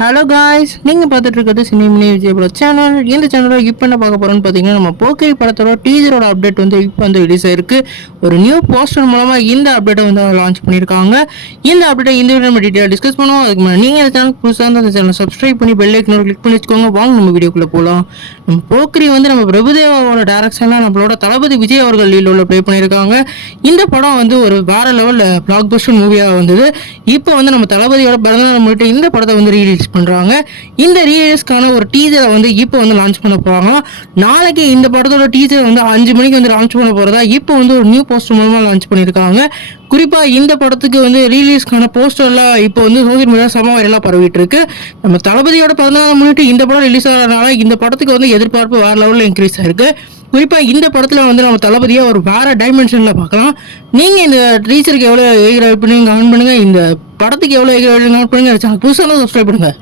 Hello guys, நீங்கள் பார்த்துட்டு இருக்கிறது சினிமணி விஜயபுரம் சேனல். இந்த சேனலில் இப்போ என்ன பார்க்க போகிறோன்னு பார்த்தீங்கன்னா, நம்ம போக்கிரி படத்தோட டீசரோட அப்டேட் வந்து இப்போ வந்து ரிலீஸ் ஆயிருக்கு. ஒரு நியூ போஸ்டர் மூலமாக இந்த அப்டேட்டை வந்து லான்ச் பண்ணியிருக்காங்க. இந்த அப்டேட்டை இந்த வீடியோ நம்ம டீட்டெயில் டிஸ்கஸ் பண்ணுவோம். அதுக்கு முன்னாடி நீங்கள் இந்த சேனல் புதுசாக இருந்தால் அந்த சேனல் சப்ஸ்கிரைப் பண்ணி பெல் ஐக்கனை கிளிக் பண்ணி வச்சுக்கோங்க. வாங்க நம்ம வீடியோக்குள்ளே போகலாம். நம்ம போக்கிரி வந்து நம்ம பிரபுதேவாவோட டேரக்ஷனில் நம்மளோட தளபதி விஜய் அவர்கள் லீடோட ப்ளே பண்ணியிருக்காங்க. இந்த படம் வந்து ஒரு வேற லெவலில் பிளாக் பஸ்டர் மூவியாக வந்தது. இப்போ வந்து நம்ம தளபதியோட பிறந்தநாள் முன்னிட்டு இந்த படத்தை வந்து ரீலீஸ் பண்றாங்க. இந்த ரீலீஸ்க்கான ஒரு டீசரை வந்து இப்போ வந்து லான்ச் பண்ண போறாங்க. நாளைக்கு இந்த படத்தோட டீசர் வந்து 5 மணிக்கு வந்து லான்ச் பண்ண போறதா இப்போ வந்து ஒரு நியூ போஸ்டர் மூலமா லான்ச் பண்ணியிருக்காங்க. குறிப்பா இந்த படத்துக்கு வந்து ரீலீஸ்க்கான போஸ்டர்லாம் இப்போ வந்து சோசியல் மீடியா சம வைரலா பரவிட்டு இருக்கு. நம்ம தளபதியோட பிறந்தநாள் முன்னிட்டு இந்த படம் ரிலீஸ் ஆகிறதுனால இந்த படத்துக்கு வந்து எதிர்பார்ப்பு வேற லெவலில் இன்க்ரீஸ் ஆயிருக்கு. குறிப்பாக இந்த படத்தில் வந்து நம்ம தளபதியை ஒரு வேற டைமென்ஷனில் பார்க்கலாம். நீங்கள் இந்த டீச்சருக்கு எவ்வளோ எகிர பண்ணுங்க கமெண்ட் பண்ணுங்கள். இந்த படத்துக்கு எவ்வளோ எகிர கமெண்ட் பண்ணுங்கள். புதுசாக சப்ஸ்கிரைப் பண்ணுங்கள்.